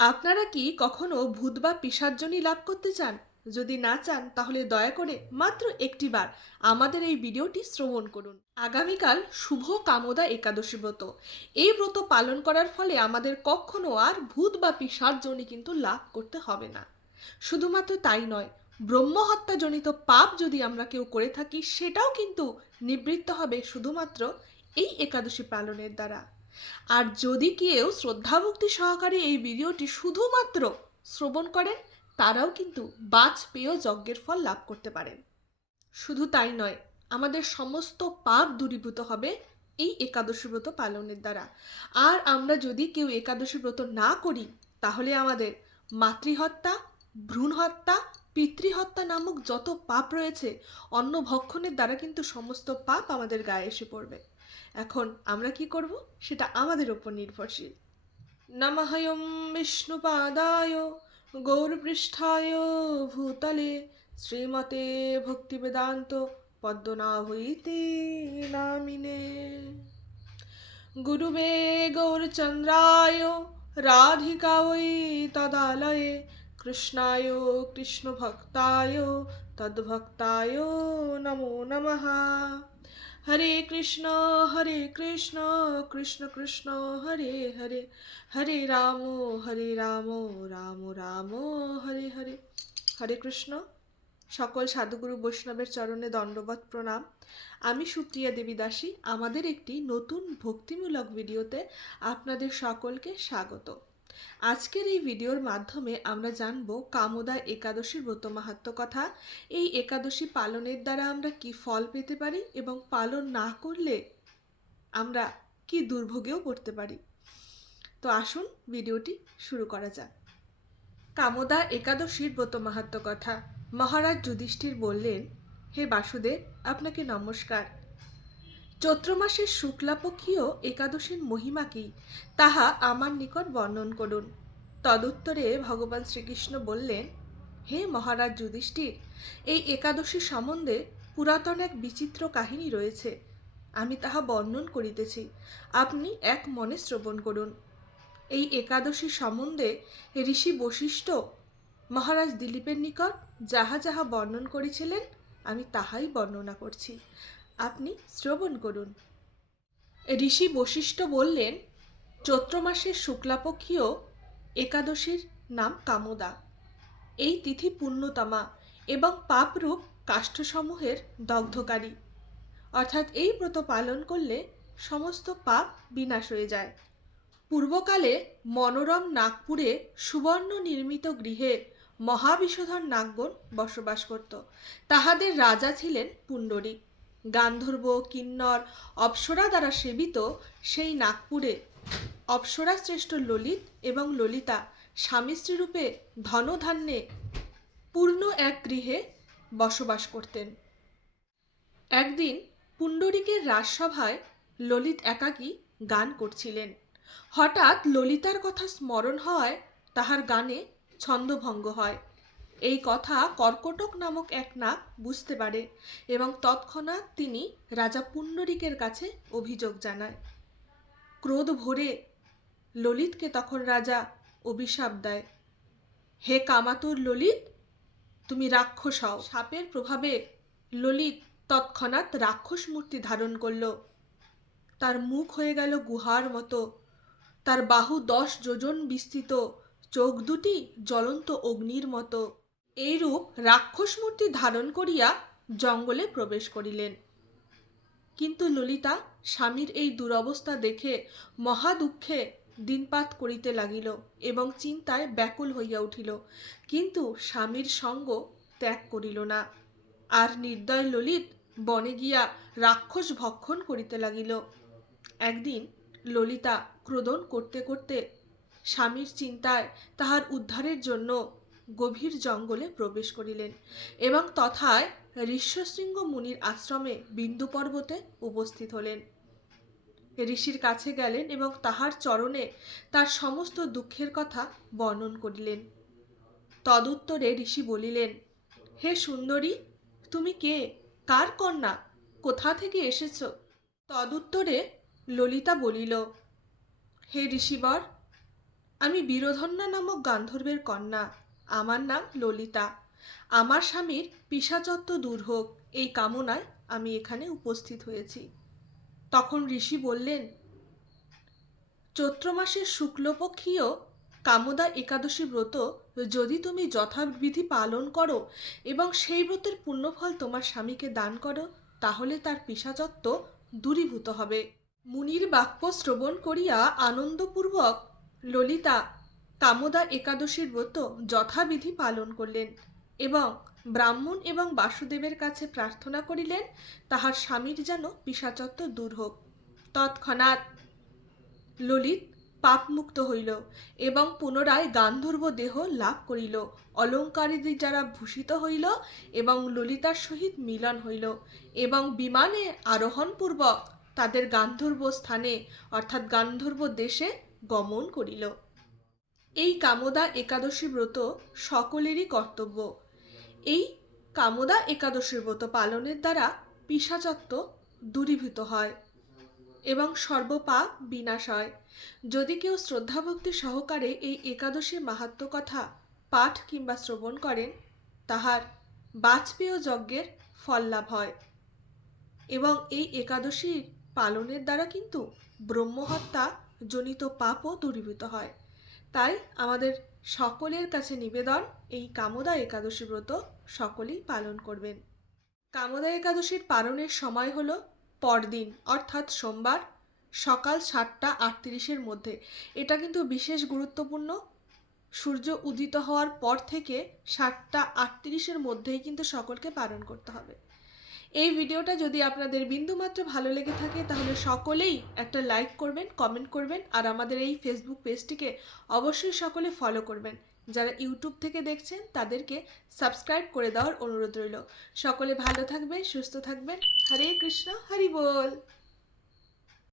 আপনারা কি কখনো ভূত বা পিশাচজনী লাভ করতে চান? যদি না চান তাহলে দয়া করে মাত্র একটি বার আমাদের এই ভিডিওটি শ্রবণ করুন। আগামীকাল শুভ কামদা একাদশী ব্রত। এই ব্রত পালন করার ফলে আমাদের কখনো আর ভূত বা পিশাচজনী কিন্তু লাভ করতে হবে না। শুধুমাত্র তাই নয়, ব্রহ্মহত্যাজনিত পাপ যদি আমরা কেউ করে থাকি সেটাও কিন্তু নিবৃত্ত হবে শুধুমাত্র এই একাদশী পালনের দ্বারা। আর যদি কেউ শ্রদ্ধাভক্তি সহকারে এই ভিডিওটি শুধুমাত্র শ্রবণ করেন, তারাও কিন্তু বাজপেয় যজ্ঞের ফল লাভ করতে পারেন। শুধু তাই নয়, আমাদের সমস্ত পাপ দূরীভূত হবে এই একাদশী ব্রত পালনের দ্বারা। আর আমরা যদি কেউ একাদশী ব্রত না করি, তাহলে আমাদের মাতৃহত্যা, ভ্রূণ হত্যা, পিতৃহত্যা নামক যত পাপ রয়েছে, অন্ন ভক্ষণের দ্বারা কিন্তু সমস্ত পাপ আমাদের গায়ে এসে পড়বে। এখন আমরা কি করব সেটা আমাদের উপর নির্ভরশীল। নমঃ বিষ্ণুপাদায় গৌরপৃষ্ঠায় ভূতলে শ্রীমতে ভক্তিবেদান্ত পদ্মনাভইতি নামিনে। গুরুবে গৌরচন্দ্রায় রাধিকাयै তদালয়ে কৃষ্ণায় কৃষ্ণভক্তায় তদ্ভক্তায় নমো নমঃ। হরে কৃষ্ণ কৃষ্ণ কৃষ্ণ হরে হরে, হরে রাম রাম রাম হরে হরে। হরে কৃষ্ণ। সকল সাধুগুরু বৈষ্ণবের চরণে দণ্ডবত প্রণাম। আমি সুপ্রিয়া দেবী দাসী। আমাদের একটি নতুন ভক্তিমূলক ভিডিওতে আপনাদের সকলকে স্বাগত। আজকের এই ভিডিওর মাধ্যমে আমরা জানব কামদা একাদশীর ব্রত মাহাত্ম্য কথা। এই একাদশী পালনের দ্বারা আমরা কি ফল পেতে পারি এবং পালন না করলে আমরা কি দুর্ভোগেও পড়তে পারি। তো আসুন ভিডিওটি শুরু করা যাক। কামদা একাদশীর ব্রত মাহাত্ম্য কথা। মহারাজ যুধিষ্ঠির বললেন, হে বাসুদেব, আপনাকে নমস্কার। চৈত্র মাসের শুক্লাপক্ষীয় একাদশীর মহিমা কি, তাহা আমার নিকট বর্ণন করুন। তদুত্তরে ভগবান শ্রীকৃষ্ণ বললেন, হে মহারাজ যুধিষ্ঠির, এই একাদশী সম্বন্ধে পুরাতন এক বিচিত্র কাহিনী রয়েছে। আমি তাহা বর্ণন করিতেছি, আপনি এক মনে শ্রবণ করুন। এই একাদশী সম্বন্ধে ঋষি বশিষ্ঠ মহারাজ দিলীপের নিকট যাহা যাহা বর্ণন করেছিলেন, আমি তাহাই বর্ণনা করছি, আপনি শ্রবণ করুন। ঋষি বশিষ্ঠ বললেন, চৈত্র মাসের শুক্লাপক্ষীয় একাদশীর নাম কামদা। এই তিথি পুণ্যতমা এবং পাপরূপ কাষ্ঠসমূহের দগ্ধকারী, অর্থাৎ এই ব্রত পালন করলে সমস্ত পাপ বিনাশ হয়ে যায়। পূর্বকালে মনোরম নাগপুরে সুবর্ণ নির্মিত গৃহে মহাবিষধর নাগগণ বসবাস করত। তাহাদের রাজা ছিলেন পুণ্ডরীক। গান্ধর্ব, কিন্নর, অপ্সরা দ্বারা সেবিত সেই নাগপুরে অপ্সরা শ্রেষ্ঠ ললিত এবং ললিতা স্বামী স্ত্রীরূপে ধনধান্যে পূর্ণ এক গৃহে বসবাস করতেন। একদিন পুণ্ডরীকের রাজসভায় ললিত একাকী গান করছিলেন। হঠাৎ ললিতার কথা স্মরণ হওয়ায় তাহার গানে ছন্দভঙ্গ হয়। এই কথা কর্কটক নামক এক নাগ বুঝতে পারে এবং তৎক্ষণাৎ তিনি রাজা পুণ্ডরীকের কাছে অভিযোগ জানায়। ক্রোধ ভরে ললিতকে তখন রাজা অভিশাপ দেয়, হে কামাতুর ললিত, তুমি রাক্ষস হও। সাপের প্রভাবে ললিত তৎক্ষণাৎ রাক্ষস মূর্তি ধারণ করল। তার মুখ হয়ে গেল গুহার মতো, তার বাহু 10 যোজন বিস্তৃত, চোখ দুটি জ্বলন্ত অগ্নির মতো। এইরূপ রাক্ষস মূর্তি ধারণ করিয়া জঙ্গলে প্রবেশ করিলেন। কিন্তু ললিতা স্বামীর এই দুরবস্থা দেখে মহা দুঃখে দিনপাত করিতে লাগিল এবং চিন্তায় ব্যাকুল হইয়া উঠিল, কিন্তু স্বামীর সঙ্গ ত্যাগ করিল না। আর নির্দয় ললিত বনে গিয়া রাক্ষস ভক্ষণ করিতে লাগিল। একদিন ললিতা ক্রোধন করতে করতে স্বামীর চিন্তায় তাহার উদ্ধারের জন্য গভীর জঙ্গলে প্রবেশ করিলেন এবং তথায় ঋষ্যশৃঙ্গ মুনির আশ্রমে বিন্দু পর্বতে উপস্থিত হলেন। ঋষির কাছে গেলেন এবং তাহার চরণে তার সমস্ত দুঃখের কথা বর্ণন করিলেন। তদুত্তরে ঋষি বলিলেন, হে সুন্দরী, তুমি কে, কার কন্যা, কোথা থেকে এসেছ? তদুত্তরে ললিতা বলিল, হে ঋষিবর, আমি বীরধন্যা নামক গান্ধর্বের কন্যা। আমার নাম ললিতা। আমার স্বামীর পিশাচত্ব দূর হোক এই কামনায় আমি এখানে উপস্থিত হয়েছি। তখন ঋষি বললেন, চৈত্র মাসের শুক্লপক্ষীয় কামদা একাদশী ব্রত যদি তুমি যথাবিধি পালন করো এবং সেই ব্রতের পুণ্যফল তোমার স্বামীকে দান করো, তাহলে তার পিশাচত্ব দূরীভূত হবে। মুনির বাক্য শ্রবণ করিয়া আনন্দপূর্বক ললিতা কামদা একাদশীর ব্রত যথাবিধি পালন করলেন এবং ব্রাহ্মণ এবং বাসুদেবের কাছে প্রার্থনা করিলেন তাহার স্বামীর যেন পিশাচত্ব দূর হোক। তৎক্ষণাৎ ললিত পাপমুক্ত হইল এবং পুনরায় গান্ধর্ব দেহ লাভ করিল। অলঙ্কারিদি যারা ভূষিত হইল এবং ললিতার সহিত মিলন হইল এবং বিমানে আরোহণপূর্বক তাদের গান্ধর্ব স্থানে অর্থাৎ গান্ধর্ব দেশে গমন করিল। এই কামদা একাদশী ব্রত সকলেরই কর্তব্য। এই কামদা একাদশী ব্রত পালনের দ্বারা পিশাচত্ব দূরীভূত হয় এবং সর্বপাপ বিনাশ হয়। যদি কেউ শ্রদ্ধাভক্তি সহকারে এই একাদশী মাহাত্ম্য কথা পাঠ কিংবা শ্রবণ করেন, তাহার বাজপেয় যজ্ঞের ফল লাভ হয় এবং এই একাদশীর পালনের দ্বারা কিন্তু ব্রহ্মহত্যা জনিত পাপও দূরীভূত হয়। তাই আমাদের সকলের কাছে নিবেদন, এই কামদা একাদশী ব্রত সকলেই পালন করবেন। কামদা একাদশীর পালনের সময় হলো পরদিন অর্থাৎ সোমবার সকাল 7:38-এর মধ্যে। এটা কিন্তু বিশেষ গুরুত্বপূর্ণ। সূর্য উদিত হওয়ার পর থেকে 7:38-এর মধ্যেই কিন্তু সকলকে পালন করতে হবে। এই ভিডিওটা যদি আপনাদের বিন্দুমাত্র ভালো লেগে থাকে তাহলে সকলেই একটা লাইক করবেন, কমেন্ট করবেন আর আমাদের এই ফেসবুক পেজটিকে অবশ্যই সকলে ফলো করবেন। যারা ইউটিউব থেকে দেখছেন তাদেরকে সাবস্ক্রাইব করে দেওয়ার অনুরোধ রইল। সকলে ভালো থাকবেন, সুস্থ থাকবেন। হরে কৃষ্ণ, হরি বল।